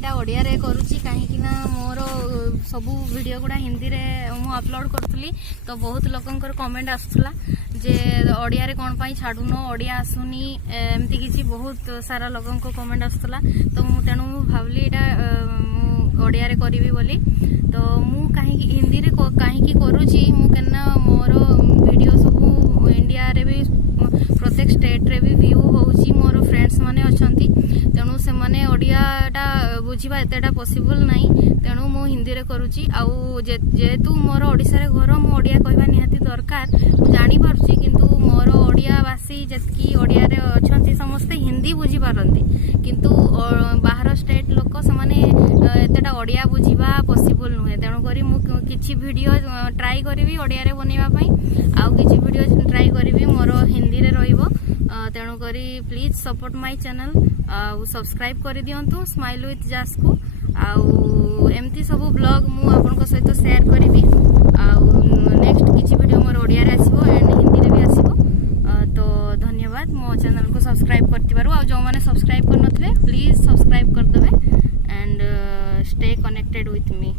एटा ओडिया रे करूची काहे ना मोर सबू वीडियो गुड़ा हिंदी रे मु अपलोड करथुली तो बहुत लोकंकर कमेंट आसुला जे ओडिया रे कोन पई छाडुनो ओडिया आसुनी एमती किसी बहुत सारा लोकंको कमेंट आसुला तो मु तेनु भावली एटा ओडिया रे करिवि बोली तो मु काहे हिंदी रे काहे की करूची मु केना मोर वीडियो सब इंडिया रे भी प्रत्येक स्टेट रे भी व्यू होउची मोर फ्रेंड्स माने अछंती तेणु से माने ओडियाटा बुझीबा एतेटा पॉसिबल नाही तेणु मु हिंदी रे करूची आउ जेतु मोर ओडिसा रे घर मु ओडिया कहबा निहाती दरकार मु जानि पारुची किंतु मोर ओडिया वासी जेतकी ओडिया रे अछंती समस्त हिंदी बुझी पारंती किंतु बाहर स्टेट लोक से माने एतेटा ओडिया बुझीबा पॉसिबल नुहे तेणु करी मु किछि वीडियो ट्राई करबी ओडिया रे बनेबा पई आउ किछि वीडियो ट्राई करबी मोर हिंदी रे रहिबो तेणु करी प्लीज सपोर्ट माय चैनल आउ सब्सक्राइब कर दियंतु स्माइल विथ जास को आउ एमती सब ब्लॉग मु आपन सहित शेयर करी आउ नेक्स्ट किछि वीडियो मोर ओडिया रे आसीबो एंड हिंदी रे भी आसीबो तो धन्यवाद मो चैनल को सब्सक्राइब करतिबारु आ जो माने सब्सक्राइब कर नथले प्लीज सब्सक्राइब कर देबे and stay connected with me.